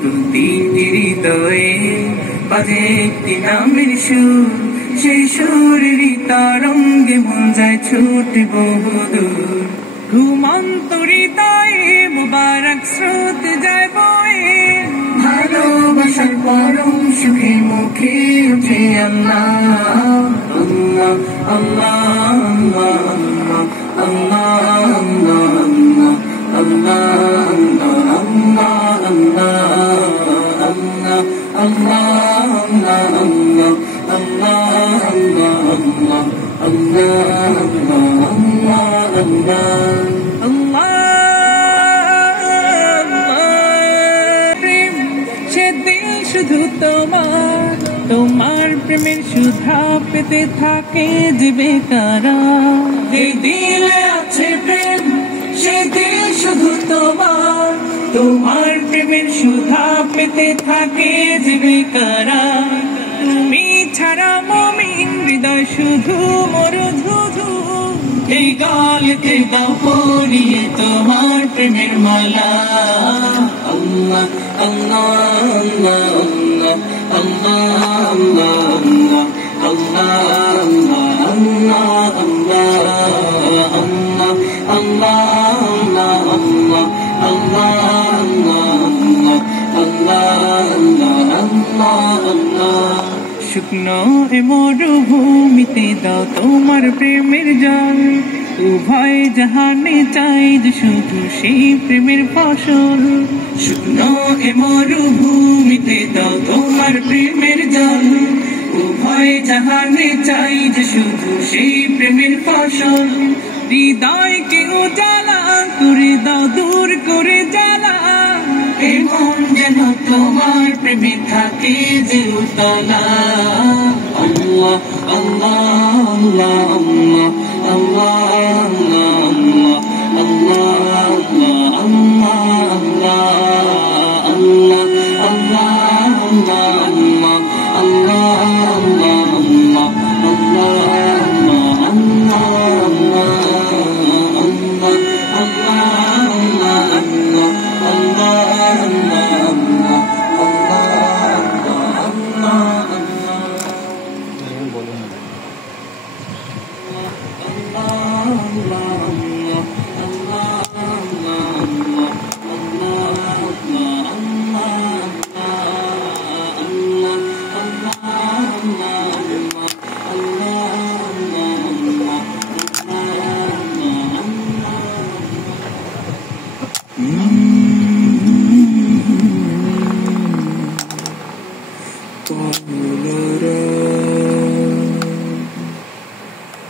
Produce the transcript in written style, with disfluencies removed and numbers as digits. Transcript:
প্রতিটি হৃদয়ে বাজে একটি নামের সুর, সেই সুরেরই তরঙ্গে মন যায় ছুটে বহুদূর। ঘুমন্ত হৃদয়ে মুবারক স্রোত যায় বয়ে, ভালোবাসার পরম সুখে মুখে উঠে আল্লাহ আল্লাহ আল্লাহ আল্লাহ আল্লাহ আল্লাহ শুধু তোমার তোমার প্রেমের সুধা পেতে থাকে যে বেকারা। যে দিলে আছে প্রেম সে দিল শুধু তোমার, তোমার প্রেমের সুধা পেতে থাকে যে বেকারা। তুমি ছাড়া মুমিন হৃদয় শুধু মরুধুধু, এই গালতে দাও পরিয়ে তোমার প্রেমের মালা। আল্লাহ আল্লাহ আল্লাহ আল্লাহ আল্লাহ আল্লাহ শুকনো এ মরুভূমিতে দাও তোমার প্রেমের জল, উভয় জাহানে চাই যে শুধু সেই প্রেমের ফসল। শুকনো এ মরুভূমিতে দাও তোমার প্রেমের জল, উভয় জাহানে চাই যে শুধু সেই প্রেমের ফসল। হৃদয়কে উজালা করে দাও দূর করে জ্বালা, এমন যেন তোমার প্রেমে থাকে যে উতলা। আল্লাহ আল্লাহ আল্লাহ আল্লাহ আল্লাহ Oh